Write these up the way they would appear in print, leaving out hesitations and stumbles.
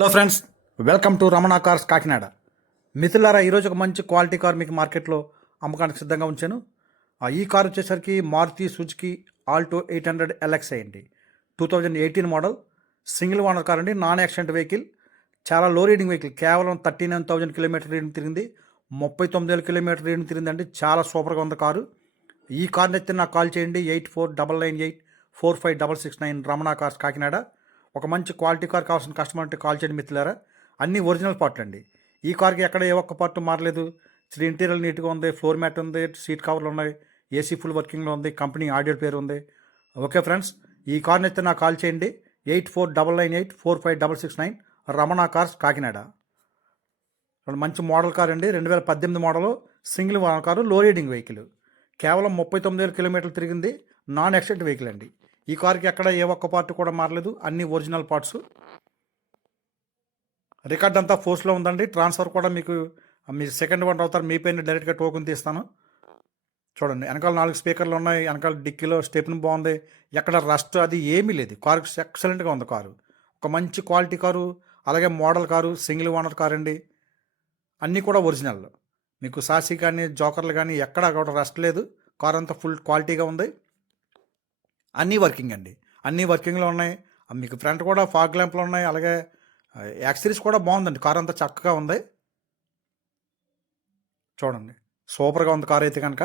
Hello friends, welcome to Ramana cars Kakinada. మిత్రులారా, ఈరోజు ఒక మంచి క్వాలిటీ కార్ మీకు మార్కెట్లో అమ్మకానికి సిద్ధంగా ఉంచాను. ఈ కార్ వచ్చేసరికి మారుతి సుజుకి ఆల్టో 800 LX అండి. 2018 మోడల్, సింగిల్ ఓనర్ కార్ అండి. నాన్ యాక్సిడెంట్ వెహికల్, చాలా లో రీడింగ్ వెహికల్. కేవలం 39,000 కిలోమీటర్ రీడింగ్ తిరిగింది. 39,000 కిలోమీటర్ రీడింగ్ తిరిగిందండి. చాలా సూపర్గా ఉంది కారు. ఈ కార్ నచ్చితే నాకు కాల్ చేయండి. 8499845669 రమణ కార్స్ కాకినాడ. ఒక మంచి క్వాలిటీ కార్ కావాల్సిన కస్టమర్ అంటే కాల్ చేయండి మిత్రులారా. అన్ని ఒరిజినల్ పార్ట్లు అండి. ఈ కార్కి ఎక్కడ ఏ ఒక్క పార్ట్ మారలేదు. ఇంటీరియర్ నీట్గా ఉంది, ఫ్లోర్ మ్యాట్ ఉంది, సీట్ కవర్లు ఉన్నాయి, ఏసీ ఫుల్ వర్కింగ్లో ఉంది, కంపెనీ ఆడియో పేరు ఉంది. ఓకే ఫ్రెండ్స్, ఈ కార్ నచ్చితే నాకు కాల్ చేయండి. 8499845669 రమణ కార్స్ కాకినాడ. మంచి మోడల్ కార్ అండి. 2018 మోడల్, సింగిల్ ఓనర్ కారు, లో రీడింగ్ వెహికల్. కేవలం 39,000 కిలోమీటర్లు తిరిగింది. నాన్ యాక్సిడెంట్ వెహికల్ అండి. ఈ కార్కి ఎక్కడ ఏ ఒక్క పార్ట్ కూడా మారలేదు. అన్ని ఒరిజినల్ పార్ట్స్. రికార్డ్ అంతా ఫోర్స్లో ఉందండి. ట్రాన్స్ఫర్ కూడా మీరు సెకండ్ వన్ అవుతారు. మీ పైన డైరెక్ట్గా టోకెన్ తీస్తాను. చూడండి, వెనకాల 4 స్పీకర్లు ఉన్నాయి. వెనకాల డిక్కీలో స్టెప్ని బాగుంది. ఎక్కడ రస్ట్ అది ఏమీ లేదు. కారు ఎక్సలెంట్గా ఉంది కారు. ఒక మంచి క్వాలిటీ కారు, అలాగే model car, single owner car అండి. అన్నీ కూడా ఒరిజినల్. మీకు సాసి కానీ జోకర్లు కానీ ఎక్కడ కూడా రస్ట్ లేదు. కారు అంతా ఫుల్ క్వాలిటీగా ఉంది. అన్నీ వర్కింగ్ అండి. అన్నీ వర్కింగ్లో ఉన్నాయి. మీకు ఫ్రంట్ కూడా ఫాగ్ ల్యాంప్లు ఉన్నాయి. అలాగే యాక్సరీస్ కూడా బాగుందండి. కార్ అంతా చక్కగా ఉంది. చూడండి, సూపర్గా ఉంది కార్ అయితే కనుక.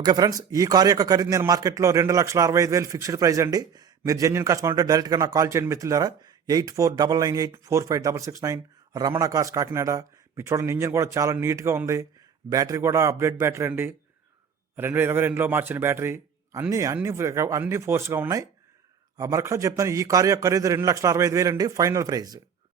ఓకే ఫ్రెండ్స్, ఈ కార్ యొక్క ఖరీదు నేను మార్కెట్లో 2,65,000 ఫిక్స్డ్ ప్రైస్ అండి. మీరు జెన్యున్ కస్టమర్ ఉంటే డైరెక్ట్గా నాకు కాల్ చేయండి మిత్రులారా. 8499845669 రమణ కార్స్ కాకినాడ. మీరు చూడండి, ఇంజిన్ కూడా చాలా నీట్గా ఉంది. బ్యాటరీ కూడా అప్డేట్ బ్యాటరీ అండి. 2022లో మార్చిన బ్యాటరీ. అన్నీ అన్నీ అన్నీ ఫోర్స్గా ఉన్నాయి. మరొకసారి చెప్తాను, ఈ కార్ యొక్క ఖరీదు 2,65,000 అండి. Final price.